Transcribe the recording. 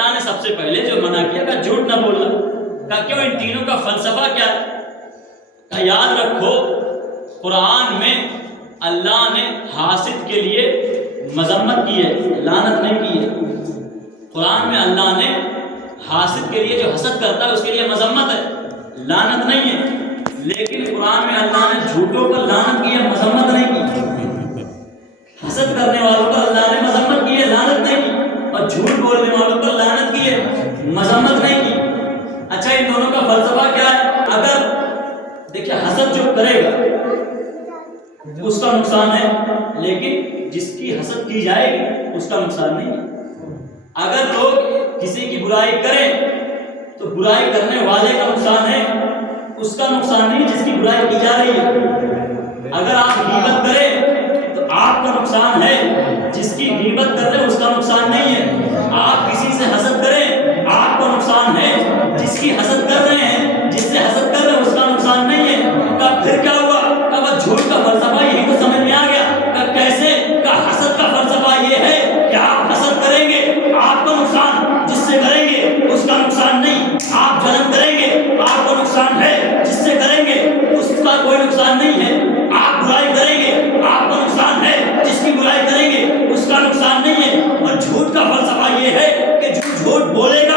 اللہ نے سب سے پہلے جو منع کیا کہ جھوٹ نہ بولنا، کہ کیوں؟ ان تینوں کا فلسفہ کیا ہے؟ کہ یاد رکھو قرآن میں اللہ نے حاسد کے لیے مذمت کی ہے، لعنت نہیں کی ہے۔ قرآن میں اللہ نے حاسد کے لیے، جو حسد کرتا ہے اس کے لیے مذمت ہے، لعنت نہیں ہے۔ لیکن قرآن میں اللہ نے جھوٹوں پر لعنت کی ہے، مذمت نہیں کی۔ حسد کرنے والوں پر اللہ نے مذمت کی ہے، لعنت نہیں کی، اور جھوٹ بولنے والوں پر لعنت کی ہے، مذمت نہیں کی۔ اچھا، ان دونوں کا فلسفہ کیا ہے؟ اگر دیکھیں حسد جو کرے گا اس کا نقصان ہے، لیکن جس کی حسد کی جائے گی اس کا نقصان نہیں ہے۔ اگر لوگ کسی کی برائی کریں تو برائی کرنے والے کا نقصان ہے، اس کا نقصان نہیں جس کی برائی کی جا رہی ہے۔ اگر آپ غیبت کریں تو آپ کا نقصان ہے، جس کی غیبت کر رہے ہیں اس کا نقصان نہیں ہے۔ آپ کسی سے حسد کریں، آپ کا نقصان ہے، جس کی حسد کر رہے ہیں، جس سے حسد کر رہے ہیں اس کا نقصان نہیں ہے۔ کب پھر کیا ہوا؟ کب جھوٹ کا فلسفہ یہی تو سمجھ میں آ گیا کہ کیسے کا حسد کا فلسفہ یہ ہے کہ آپ حسد کریں گے آپ کا نقصان، جس سے کریں گے اس کا نقصان نہیں۔ آپ جلن کریں گے آپ کو نقصان ہے، جس سے کریں گے اس کا کوئی نقصان نہیں ہے۔ آپ برائی کریں گے آپ کو نقصان ہے، جس کی برائی کریں گے اس کا نقصان نہیں ہے۔ اور جھوٹ کا فلسفہ یہ ہے کہ جو جھوٹ بولے گا